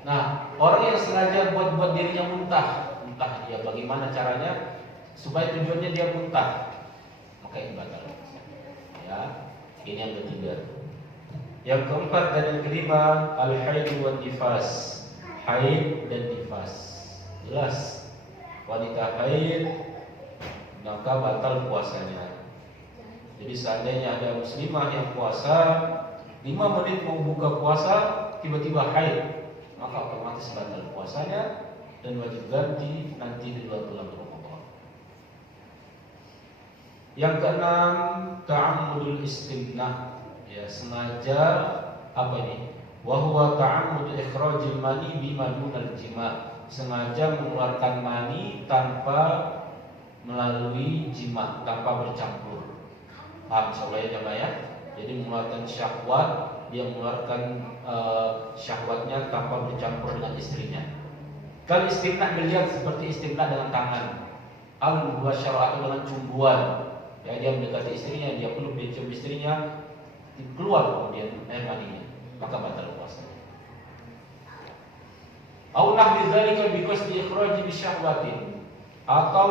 Nah, orang yang sengaja buat dirinya muntah, entah dia bagaimana caranya supaya tujuannya dia muntah, maka ini batal. Ya, ini yang ketiga. Yang keempat dan yang kelima, al-haid wa nifas, haid dan nifas. Jelas, wanita haid maka batal puasanya. Jadi seandainya ada muslimah yang puasa 5 menit mau buka puasa, tiba-tiba haid, maka otomatis batal puasanya dan wajib ganti nanti di luar bulan Ramadan. Yang keenam, ta'ammudul istimnah, ya sengaja apa ini? Wa huwa ta'ammud ikhrajil mani bima dunal jima', sengaja mengeluarkan mani tanpa melalui jima, tanpa bercampur. Paham insyaallah ya jemaah ya? Jadi mengeluarkan syahwat, dia mengeluarkan syahwatnya tanpa bercampur dengan istrinya. Kalau istimna dilihat seperti istimna dengan tangan, al-mubasyarah atau dengan cumbuan. Ya, dia mendekati istrinya, dia peluk, dia cium istrinya, keluar kemudian air maninya, maka batal puasanya. Au nahwi dzalika bi qasdi ikhraji bi syahwatin, atau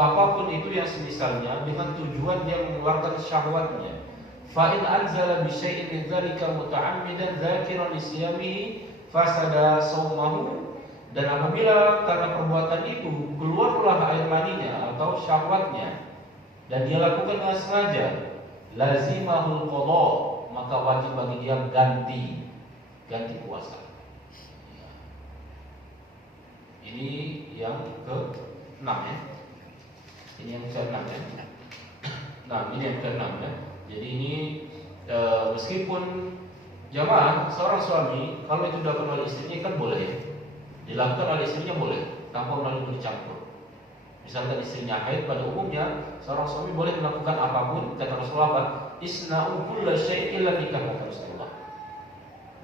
apapun itu yang semisalnya dengan tujuan dia mengeluarkan syahwatnya. Fa in anzala bi syai'in min dzalika muta'ammidan dzakiran li siyamihi fasada shaumahu. Dan apabila karena perbuatan itu keluarlah air maninya atau syahwatnya dan dia lakukan dengan sengaja, lazimahul qadha, maka wajib bagi dia ganti puasa. Ini yang ke-6 ya. Ini yang ke-6 ya. Nah, ini yang ke-6 ya. Jadi ini meskipun jamaah seorang suami kalau itu dilakukan oleh istrinya kan boleh ya. Dilakukan oleh istrinya boleh tanpa melalui dicampur. Misalkan istrinya haid, pada umumnya seorang suami boleh melakukan apapun. Kata Rasulullah apa? Isna'u kulla syai'in illa nikah, kata Rasulullah.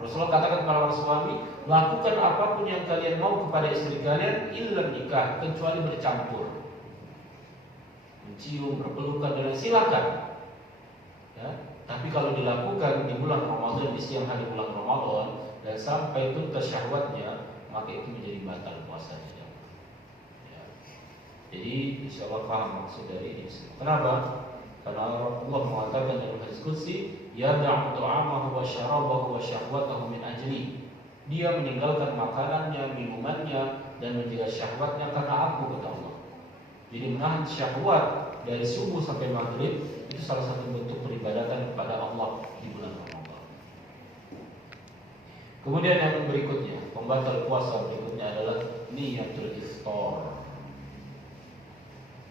Rasulullah katakan kepada para suami, lakukan apapun yang kalian mau kepada istri kalian illa nikah, kecuali bercampur. Mencium, berpelukan, dan silakan. Ya, tapi kalau dilakukan di bulan Ramadan, di siang hari bulan Ramadan dan sampai tuntas syahwatnya, maka itu menjadi batal puasanya. Ya. Jadi insya Allah paham maksud dari ini. Kenapa? Karena Allah mengatakan dalam hadis qudsi, yada'u ta'amahu wa syarabahu wa syahwatahu min ajli. Dia meninggalkan makanannya, minumannya, dan menjaga syahwatnya karena aku, kata Allah. Jadi menahan syahwat dari subuh sampai maghrib itu salah satu bentuk peribadatan kepada Allah di bulan Ramadan. Kemudian yang berikutnya, pembatal puasa berikutnya adalah niyatul iftar.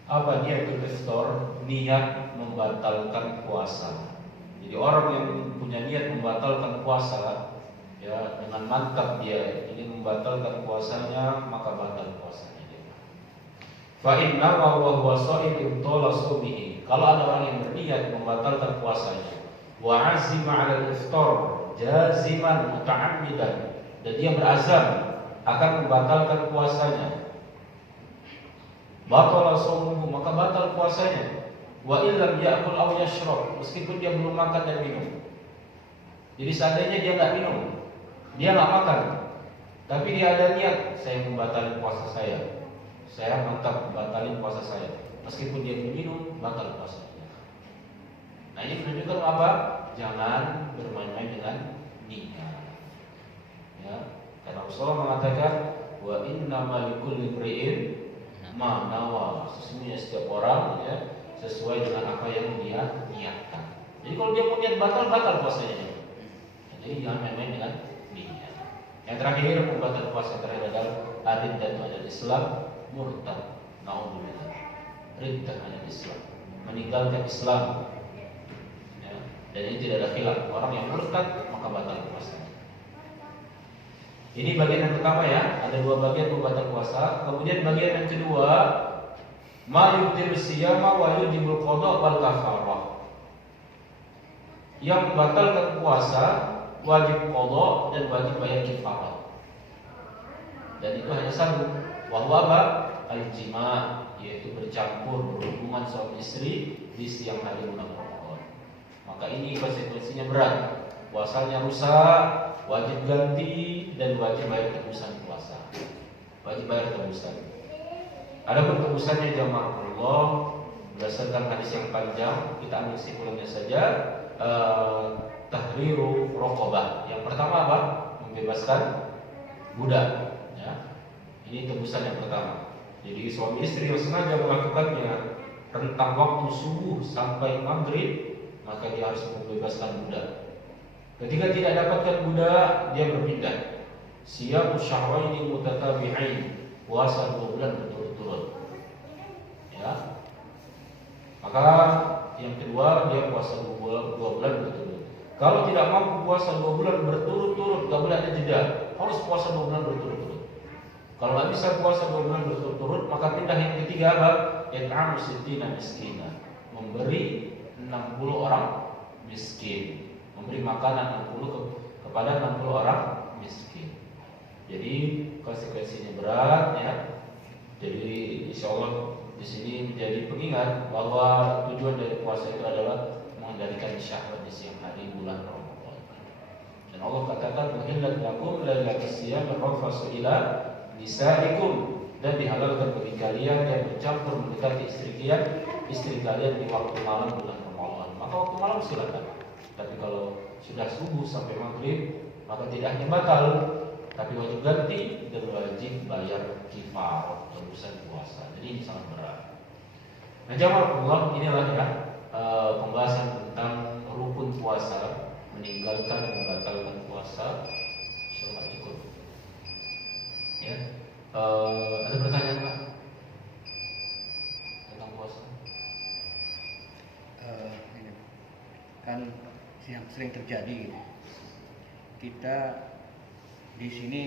Apa niyatul iftar? Niat membatalkan puasa. Jadi orang yang punya niat membatalkan puasa, ya dengan mantap dia ingin membatalkan puasanya, maka batal puasanya dia. Fa inna wa huwa sha'im tala sumihi. Kalau ada orang yang berniat membatalkan puasanya, wa azima 'ala al-iftar jaziman muta'ammidan, dan dia berazam akan membatalkan puasanya, batala shaumuhu, maka batal puasanya. Wa illam ya'kul aw yashrab, meskipun dia belum makan dan minum. Jadi seandainya dia enggak minum, dia enggak makan, tapi dia ada niat, saya membatalkan puasa saya mantap membatalkan puasa saya, meskipun dia belum minum, batal puasanya. Nah, ini menunjukkan apa? Jangan bermain-main dengan niat. Ya, karena Rasulullah mengatakan, wa innamal likulli imri'in ma nawa. Sesungguhnya setiap orang ya sesuai dengan apa yang dia niatkan. Jadi kalau dia mau niat batal puasanya. Jadi jangan main-main dengan niat. Yang terakhir, pembatal puasa terakhir adalah riddah dari Islam, murtad. Naudzubillah. Riddah dari Islam, meninggalkan Islam. Dan ini tidak ada khilaf. Orang yang murtad maka batal puasa. Ini bagian yang pertama ya. Ada dua bagian pembatal puasa. Kemudian bagian yang kedua, ma yubtilu siyama wa yujibul qada wal kafarah. Yang membatalkan puasa wajib qada dan wajib bayar kafarah. Dan itu hanya satu. Wa huwa al-jima', yaitu bercampur berhubungan suami istri di siang hari bulan Ramadan. Maka ini konsekuensinya berat. Puasanya rusak, wajib ganti dan wajib bayar tebusan puasa. Wajib bayar tebusan. Adapun tebusannya jamaah Allah berdasarkan hadis yang panjang, kita ambil kesimpulannya saja. Tahriru raqabah. Yang pertama apa? Membebaskan budak. Ya. Ini tebusan yang pertama. Jadi suami istri yang sengaja melakukannya rentang waktu subuh sampai maghrib, maka dia harus membebaskan budak. Ketika tidak dapatkan budak, dia berpindah. Siyamu syahraini mutatabi'ain, puasa 2 bulan berturut-turut. Ya. Maka yang kedua, dia puasa 2 bulan berturut-turut. Kalau tidak mampu puasa 2 bulan berturut-turut, enggak boleh ada jeda. Harus puasa 2 bulan berturut-turut. Kalau nggak bisa puasa 2 bulan berturut-turut, maka pindah yang ketiga apa? It'amu sittina miskina, memberi 60 orang miskin, memberi makanan 60 kepada 60 orang miskin. Jadi konsekuensinya berat ya. Jadi insya Allah di sini menjadi pengingat bahwa tujuan dari puasa itu adalah mengendalikan syahwat di siang hari bulan Ramadan. Dan Allah katakan uhillat lakum lailatus siyam ar-rafatsu ila nisaikum, dan dihalalkan bagi kalian yang bercampur mendekati istri kalian di waktu malam bulan Ramadan. Maka waktu malam silakan. Tapi kalau sudah subuh sampai maghrib maka tidak hanya batal, tapi wajib ganti dan wajib bayar kifarah tebusan puasa. Jadi ini sangat berat. Nah, jamaah Allah, inilah ya pembahasan tentang rukun puasa, meninggalkan membatalkan puasa. Insyaallah cukup. Ya. Ada pertanyaan Pak tentang puasa? Ini kan yang sering terjadi, kita di sini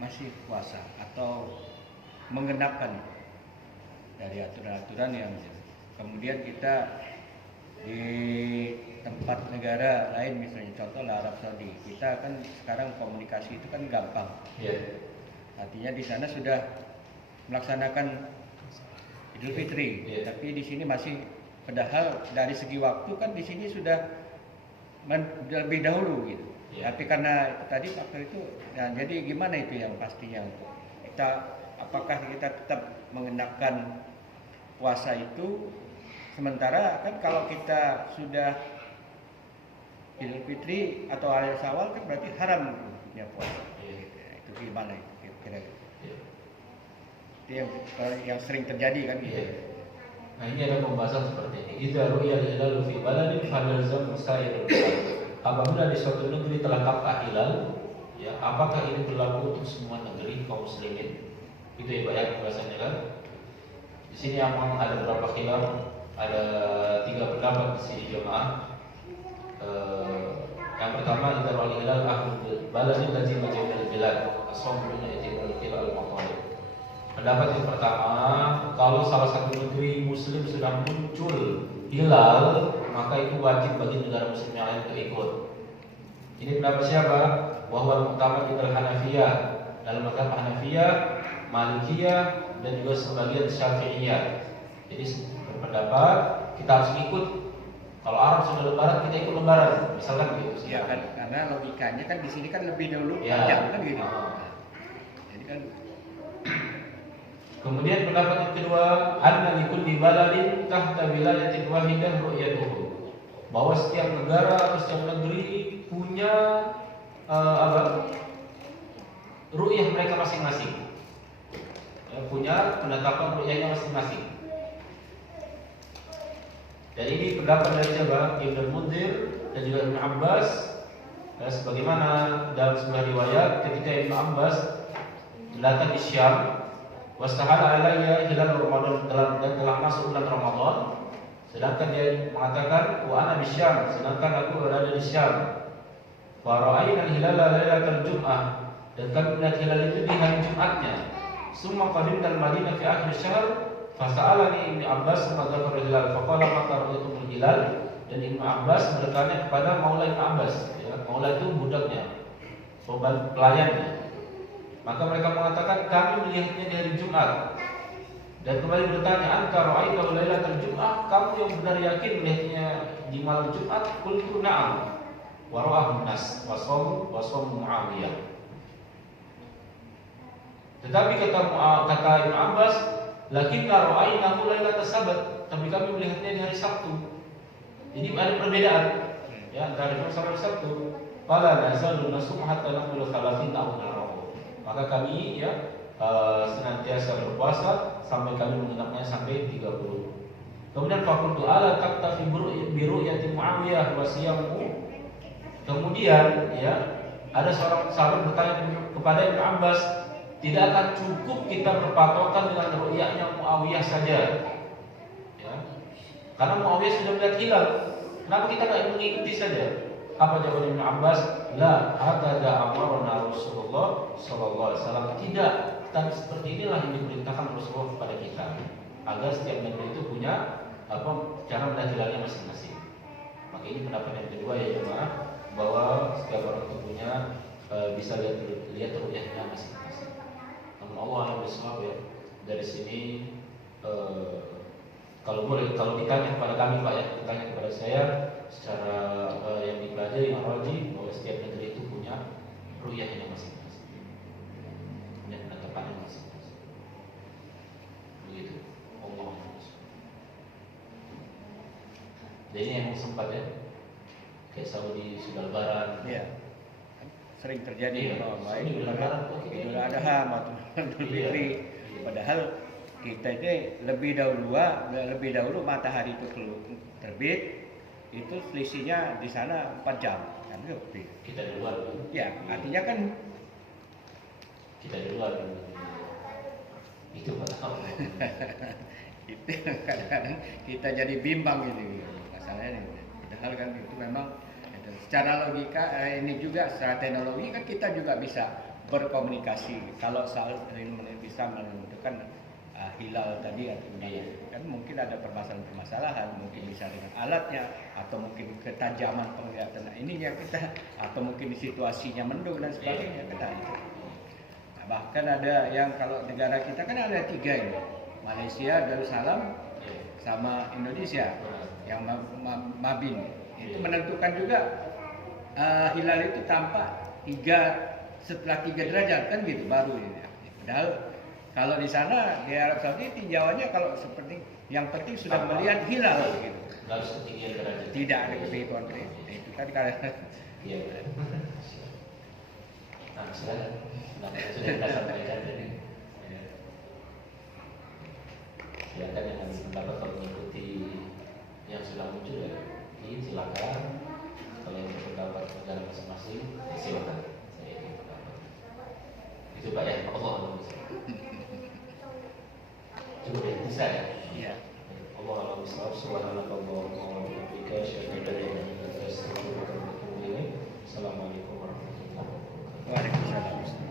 masih puasa atau mengenapkan dari aturan-aturan yang kemudian kita di tempat negara lain, misalnya contoh Arab Saudi, kita kan sekarang komunikasi itu kan gampang. Iya. Artinya di sana sudah melaksanakan Idul Fitri, tapi di sini masih, padahal dari segi waktu kan di sini sudah lebih dahulu gitu. Tapi karena tadi faktor itu, nah, jadi gimana itu yang pastinya kita, apakah kita tetap mengenakan puasa itu, sementara kan kalau kita sudah Idul Fitri atau hari Syawal kan berarti haram punya puasa. Itu gimana itu kira-kira? Itu yang sering terjadi kan gitu. Nah, ini ada pembahasan seperti ini. Idza ru'ya al-hilalu fi baladin falzam sa'irul balad. Apabila di suatu negeri telah tampak hilal, ya, apakah ini berlaku untuk semua negeri kaum muslimin? Itu ya Pak ya pembahasannya kan. Di sini memang ada beberapa khilaf, ada 3 pendapat di sini jemaah. Yang pertama, idza ru'ya al-hilal ahlul baladin allazi majal bilad as-sawmuna yatimul hilal al-matalib. Pendapat yang pertama, kalau salah satu negeri muslim sudah muncul hilal, maka itu wajib bagi negara muslim yang lain untuk ikut. Ini pendapat siapa? Wahwal mu'tamad indal Hanafiyah, dalam mazhab Hanafiyah, Malikiyah, dan juga sebagian Syafi'iyah. Jadi berpendapat kita harus ikut. Kalau Arab sudah lebaran, kita ikut lebaran, misalkan gitu. Ya kan, karena logikanya kan di sini kan lebih dahulu ya. panjang kan gitu. Jadi kan. Kemudian pendapat yang kedua, anna likulli baladin tahta wilayatin wahidah ru'yatuhu. Bahwa setiap negara atau setiap negeri punya ru'yah mereka masing-masing. Ya, punya penetapan ru'yahnya masing-masing. Dan ini pendapat dari siapa? Ibnu Munzir dan juga Ibnu Abbas. Sebagaimana dalam sebuah riwayat ketika Ibnu Abbas datang di Syam, wastahala alayya hilal Ramadan, telah masuk bulan Ramadan, sedangkan dia mengatakan wa ana bisyam, sedangkan aku berada di Syam. Wa ra'ayna al-hilala lailatal jum'ah, dan kami melihat hilal itu di hari Jumatnya. Summa qadimna al-Madinah fi akhir syahr, fasa'alani Ibnu Abbas ma dzakara hilal, faqala mata ra'aytumul hilal, dan Ibnu Abbas bertanya kepada Maula Ibnu Abbas, ya, Maula itu budaknya, pelayannya. Maka mereka mengatakan kami melihatnya di hari Jumat. Dan kembali bertanya, anta ra'aitahu lailatal Jum'ah, kamu yang benar yakin melihatnya di malam Jumat? Qultu na'am. Wa ra'ahu an-nas wa shaum Muawiyah. Tetapi kata Ibnu Abbas, lakinna ra'ainahu lailatas Sabat, tapi kami melihatnya di hari Sabtu. Jadi ada perbedaan ya antara hari Sabtu dan Sabtu. Fala nazalu nasum hatta naqulu 30 tahun. Maka kami ya senantiasa berpuasa sampai kami mengenapnya sampai 30. Kemudian fakultu ala taktafi biru'yati Muawiyah wa siyamu. Kemudian ya ada seorang sahabat bertanya kepada Ibnu Abbas, tidak akan cukup kita berpatokan dengan ru'yahnya Muawiyah saja. Ya. Karena Muawiyah sudah melihat hilal. Kenapa kita tidak mengikuti saja? Apa jawaban Ibnu Abbas? La hakadha amarna Rasulullah sallallahu alaihi wasallam. Tidak, tapi seperti inilah yang diperintahkan Rasulullah kepada kita, agar setiap negeri itu punya cara melihat hilalnya masing-masing. Maka ini pendapat yang kedua ya jemaah, bahwa setiap orang itu punya bisa lihat ru'yahnya masing-masing. Namun Allah alam bisawab ya, dari sini kalau ditanya kepada kami Pak ya, ditanya kepada saya secara yang dipelajari Maraji, bahwa setiap negeri itu punya ru'yahnya masing-masing, punya penetapannya masing-masing. Begitu. Allah alam bisawab. Jadi emang sempat ya, kayak Saudi sudah lebaran. Iya. Sering terjadi Iya, baik Idul Adha, Idul Adha atau Idul Fitri. Iya. Padahal kita ini lebih dahulu matahari itu terbit, itu selisihnya di sana 4 jam kan lebih. Kita di luar. Ya, artinya kan Kita di luar. Itu Pak. itu kadang-kadang kita jadi bimbang ini masalahnya ini. Padahal kan itu memang secara logika ini juga secara teknologi kan kita juga bisa berkomunikasi kalau soal bisa menentukan hilal tadi atau kan mungkin ada permasalahan mungkin bisa dengan alatnya atau mungkin ketajaman penglihatan ininya kita atau mungkin situasinya mendung dan sebagainya kita itu. Nah, bahkan ada yang kalau negara kita kan ada 3 ini, Malaysia, Darussalam sama Indonesia yang Mabin itu menentukan juga hilal itu tampak setelah 3 derajat kan gitu baru ini. Padahal kalau di sana di Arab Saudi tinjauannya kalau seperti yang penting sudah melihat hilal gitu. Harus ketinggian derajat. Tidak ada ketentuan itu kan karena Iya. Nah, silakan. Nah, sudah kita sampaikan tadi. Ya. Silakan yang ada pendapat kalau mengikuti yang sudah muncul ya. Silakan. Kalau yang berpendapat negara masing-masing, silakan. Saya ingin pendapat. Itu Pak ya, Allah Allah. Cukup ya, bisa ya. iya. Allah Allah bisawab. Subhanallahumma wa bihamdika, asyhadu an la ilaha illa anta, astaghfiruka wa atubu ilaik. Assalamualaikum warahmatullahi wabarakatuh. Waalaikumsalam.